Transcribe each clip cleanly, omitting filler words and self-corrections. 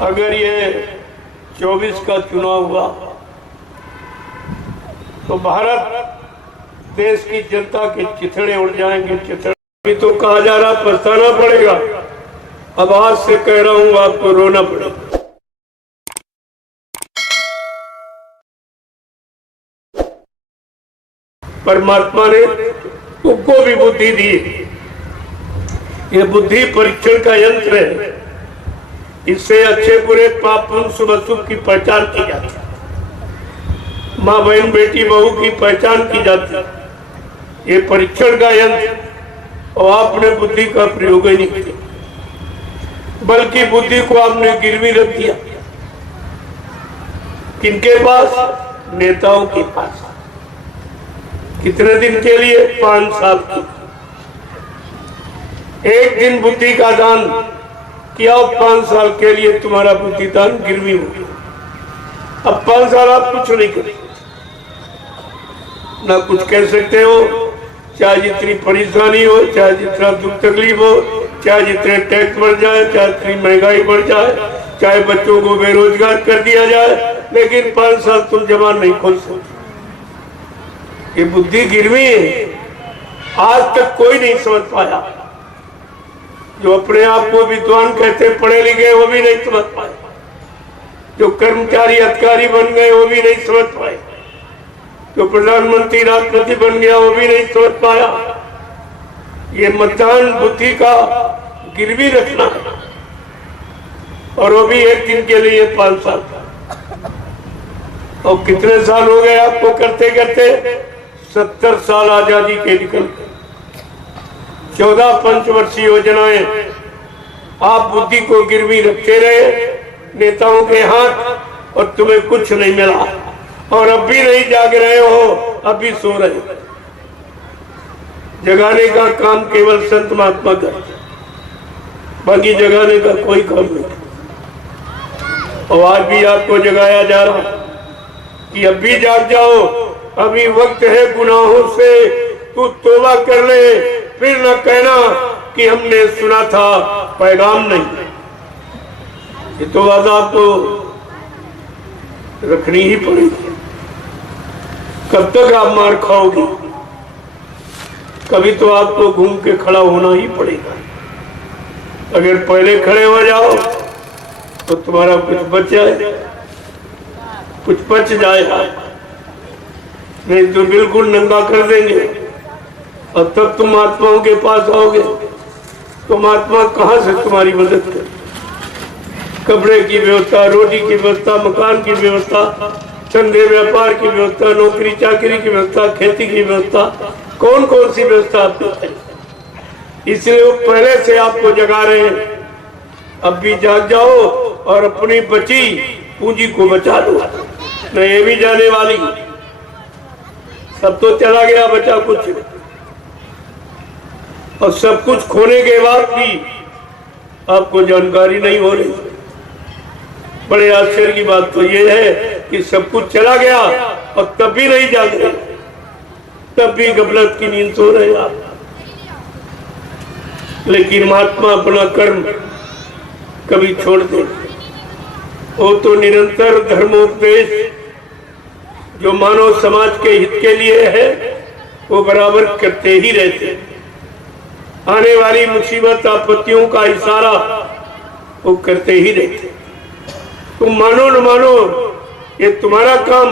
अगर ये 24 का चुनाव हुआ तो भारत देश की जनता के चिथड़े उड़ जाएंगे। चिथड़े तो कहा जा रहा पछताना पड़ेगा, अब आज से कह रहा हूं आपको रोना पड़ेगा। परमात्मा ने तुमको भी बुद्धि दी, ये बुद्धि परीक्षण का यंत्र है। इससे अच्छे बुरे पाप पुण्य शुभ अशुभ की पहचान की जाती है, माँ बहन बेटी बहू की पहचान की जाती है। ये परीक्षण का यंत्र, और आपने बुद्धि का प्रयोग ही नहीं किया, बल्कि बुद्धि को आपने गिरवी रख दिया। किनके पास? नेताओं के पास। कितने दिन के लिए? 5 साल की। एक दिन बुद्धि का दान किया, 5 साल के लिए तुम्हारा बुद्धि दान गिरवी हो गया। अब 5 साल आप कुछ नहीं कर सकते, ना कुछ कह सकते हो, चाहे जितनी परेशानी हो, चाहे जितना दुख तकलीफ हो, चाहे जितने टैक्स बढ़ जाए, चाहे जितनी महंगाई बढ़ जाए, चाहे बच्चों को बेरोजगार कर दिया जाए, लेकिन 5 साल तुम जबान नहीं खोल सकते। ये बुद्धि गिरवी है, आज तक कोई नहीं समझ पाया। जो अपने आप को विद्वान कहते पढ़े लिखे वो भी नहीं समझ पाए, जो कर्मचारी अधिकारी बन गए वो भी नहीं समझ पाए, जो प्रधानमंत्री राष्ट्रपति बन गया वो भी नहीं समझ पाया। ये मतदान बुद्धि का गिरवी रखना है, और वो भी एक दिन के लिए 5 साल का। और कितने साल हो गए आपको करते करते? 70 साल आजादी के निकल गए। 14 पंचवर्षीय योजनाएं आप बुद्धि को गिरवी रखते रहे नेताओं के हाथ, और तुम्हें कुछ नहीं मिला, और अब भी नहीं जाग रहे हो, अब भी सो रहे हो। जगाने का काम केवल संत महात्मा करते, बाकी जगाने का कोई काम नहीं। और आज भी आपको जगाया जा रहा कि अब भी जाग जाओ, अभी वक्त है, गुनाहों से तू तौबा कर ले, फिर न कहना कि हमने सुना था पैगाम नहीं। ये तो बात आपको रखनी ही पड़ेगी। कब तक आप मार खाओगे? कभी तो आपको घूम के खड़ा होना ही पड़ेगा। अगर पहले खड़े हो जाओ तो तुम्हारा कुछ बच जाए, कुछ बच जाएगा, नहीं तो बिल्कुल नंगा कर देंगे। और तब तुम महात्माओं के पास आओगे तो महात्मा कहां से तुम्हारी मदद करे? कपड़े की व्यवस्था, रोटी की व्यवस्था, मकान की व्यवस्था, धंधे व्यापार की व्यवस्था, नौकरी चाकरी की व्यवस्था, खेती की व्यवस्था, कौन कौन सी व्यवस्था आपको है? इसलिए वो पहले से आपको जगा रहे हैं। अब भी जाग जाओ और अपनी बची पूंजी को बचा लो, न ये भी जाने वाली। सब तो चला गया, बचा कुछ। और सब कुछ खोने के बाद भी आपको जानकारी नहीं हो रही। बड़े आश्चर्य की बात तो ये है कि सब कुछ चला गया और तब भी नहीं जाग रहे, तब भी गफलत की नींद सो रहे आप। लेकिन महात्मा अपना कर्म कभी छोड़ दे, वो तो निरंतर धर्मोपदेश जो मानव समाज के हित के लिए है वो बराबर करते ही रहते। आने वाली मुसीबत आपत्तियों का इशारा वो करते ही रहते। तुम मानो न मानो, ये तुम्हारा काम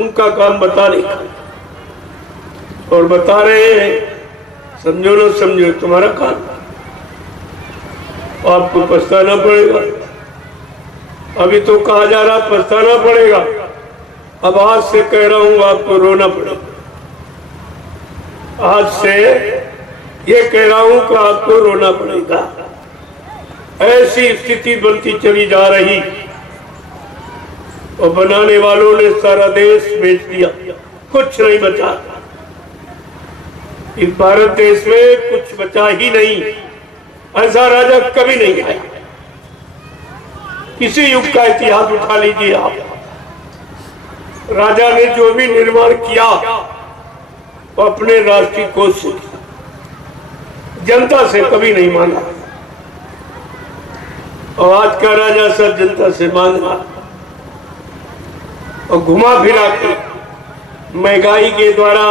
उनका काम बताने का, और बता रहे हैं, समझो न समझो तुम्हारा काम। आपको पछताना पड़ेगा। अभी तो कहा जा रहा पछताना पड़ेगा, अब आज से कह रहा हूं आपको रोना पड़ेगा। आज से ये कह रहा हूं कि आपको रोना पड़ेगा। ऐसी स्थिति बनती चली जा रही, और बनाने वालों ने सारा देश बेच दिया, कुछ नहीं बचा। इस भारत देश में कुछ बचा ही नहीं। ऐसा राजा कभी नहीं आया। किसी युग का इतिहास उठा लीजिए आप, राजा ने जो भी निर्माण किया वो अपने राष्ट्रीय कोष से, जनता से कभी नहीं मांगा। और आज का राजा सब जनता से मांग रहा और घुमा फिरा के महंगाई के द्वारा,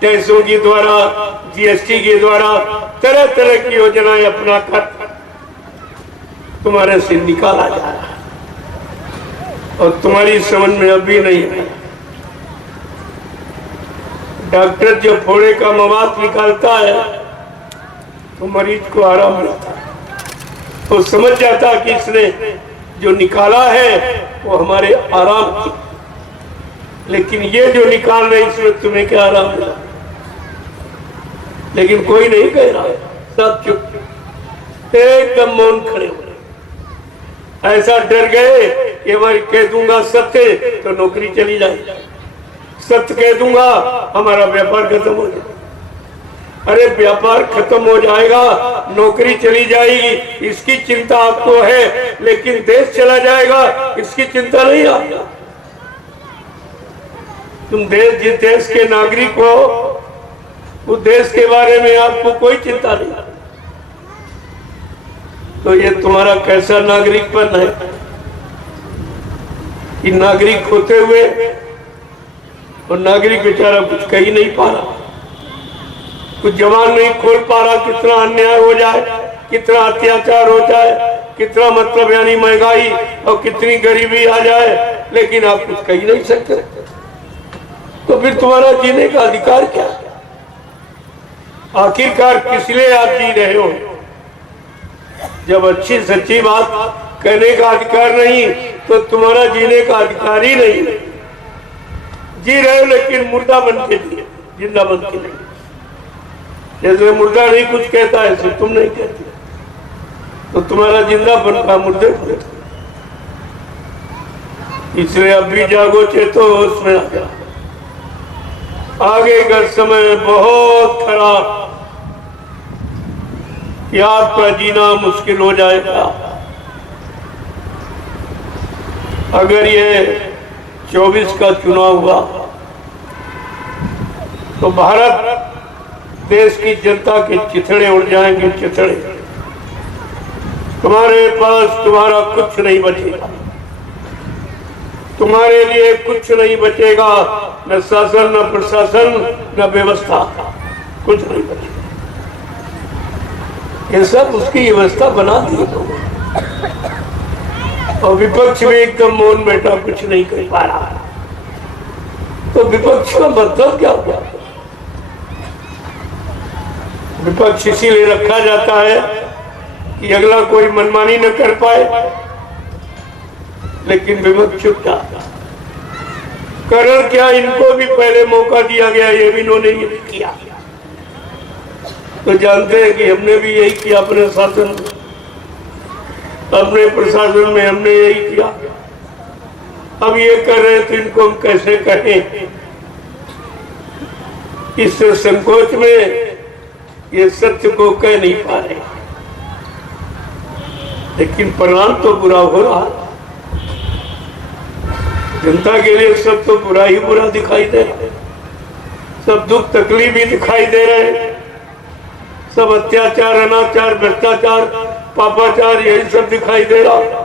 टैक्सों के द्वारा, जीएसटी के द्वारा तरह तरह की योजनाएं अपना कर तुम्हारे से निकाला जा रहा है और तुम्हारी समझ में अभी नहीं है। डॉक्टर जो फोड़े का मवाद निकालता है तो मरीज को आराम मिलता है, तो समझ जाता कि इसने जो निकाला है वो हमारे आराम की, लेकिन ये जो निकाल रहे इसमें तुम्हें क्या आराम मिला। लेकिन कोई नहीं कह रहा, सब चुप एकदम मौन खड़े हुए, ऐसा डर गए कि मैं कह दूंगा सत्य तो नौकरी चली जाएगी, सत्य कह दूंगा हमारा व्यापार खत्म हो जाएगा। अरे व्यापार खत्म हो जाएगा, नौकरी चली जाएगी, इसकी चिंता आपको है, लेकिन देश चला जाएगा इसकी चिंता नहीं आपको। तुम जिस देश के नागरिक हो उस देश के बारे में आपको कोई चिंता नहीं। तो ये तुम्हारा कैसा नागरिकपन है कि नागरिक होते हुए और नागरिक बेचारा कुछ कह ही नहीं पा रहा, कुछ जवान नहीं खोल पा रहा, कितना अन्याय हो जाए, कितना अत्याचार हो जाए, कितना मतलब यानी महंगाई और कितनी गरीबी आ जाए, लेकिन आप कुछ कह नहीं सकते। तो फिर तुम्हारा जीने का अधिकार क्या है? आखिरकार किस लिए आप जी रहे हो? जब अच्छी सच्ची बात कहने का अधिकार नहीं तो तुम्हारा जीने का अधिकार ही नहीं। जी रहे हो लेकिन मुर्दा बन के जिए, जिंदा बन के नहीं। जैसे मुर्दा नहीं कुछ कहता है ऐसे तुम नहीं कहते, तो तुम्हारा जिंदा बन का मुर्दे को। इसलिए अब भी जागो, चेतो, उसमें आ जाओ। आगे का समय बहुत खराब कि आपका जीना मुश्किल हो जाएगा। अगर ये 24 का चुनाव हुआ तो भारत देश की जनता के चिथड़े उड़ जाएंगे, चिथड़े। तुम्हारे पास तुम्हारा कुछ नहीं बचेगा, तुम्हारे लिए कुछ नहीं बचेगा, न शासन, न प्रशासन, न व्यवस्था, कुछ नहीं बचेगा। ये सब उसकी व्यवस्था बना दी और विपक्ष भी एकदम मौन बैठा, कुछ नहीं कर पा रहा। तो विपक्ष का मतलब क्या हुआ? विपक्ष इसीलिए रखा जाता है कि अगला कोई मनमानी न कर पाए, लेकिन विपक्ष चुपचाप। कारण क्या, इनको भी पहले मौका दिया गया, ये भी इन्होंने ये किया। तो जानते हैं कि हमने भी यही किया, अपने शासन, अपने प्रशासन में हमने यही किया। अब ये कर रहे तो इनको हम कैसे कहें? इस संकोच में ये सत्य को कह नहीं पा रहे, लेकिन परिणाम तो बुरा हो रहा। जनता के लिए सब तो बुरा ही बुरा दिखाई दे रहा, सब दुख तकलीफ भी दिखाई दे रहे, सब अत्याचार, अनाचार, भ्रष्टाचार, पापाचार, यही सब दिखाई दे रहा।